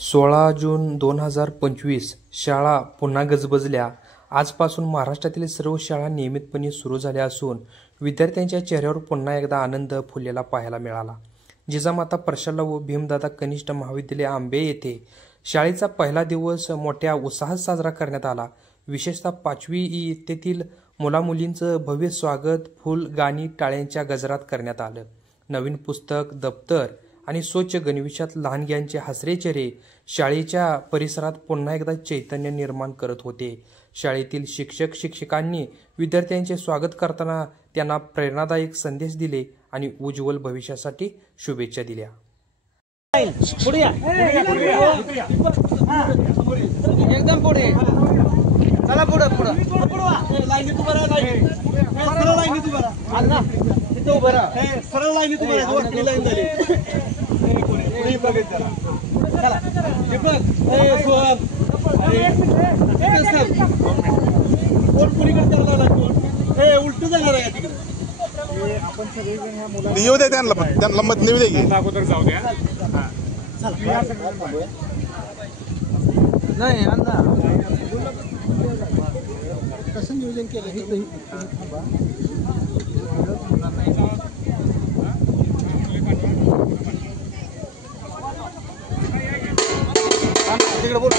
16 जून 2025 शाळा पुन्हा गजबजल्या. आजपासून महाराष्ट्रातील सर्व शाळा नियमितपणे सुरू झाल्या असून विद्यार्थ्यांच्या चेहऱ्यावर पुन्हा एकदा आनंद फुललेला पाहायला मिळाला. जिजामाता प्रशाला व भीमदादा कनिष्ठ महाविद्यालय आंबे येथे शाळेचा पहिला दिवस मोठ्या उत्साहात साजरा करण्यात आला. विशेषतः 5वी इयत्तेतील मुलामुलींचं भव्य स्वागत फुल, गाणी, टाळ्यांच्या गजरात करण्यात आलं. नवीन पुस्तक, दप्तर आणि स्वच्छ गणवेशात लहानग्यांचे हसरे चेहरे शाळेच्या परिसरात पुन्हा एकदा चैतन्य निर्माण करत होते. शाळेतील शिक्षक शिक्षिकांनी विद्यार्थ्यांचे स्वागत करताना त्यांना प्रेरणादायक संदेश दिले आणि उज्ज्वल भविष्यासाठी शुभेच्छा दिल्या. एकदम पुढे चला, पुढे पुढे लाईनीत उभं राहा, सरळ लाईनीत उभं राहा. अण्णा तिथं उभं राहा, सरळ लाईनीत उभं राहा. वरती लाईन झाली. पुढे बघत चला, चला दीपक, सोहम, कोण कुणीकडे चालला लागतो? हे उलट जाणार आहे तिकडे. आपण सगळेजण ह्या मुलांना येऊ दे, त्यांना मत नेऊ दे. अगोदर जाऊ द्या. नाही अण्णा कसं नियोजन केलं हे तिकडे बोल.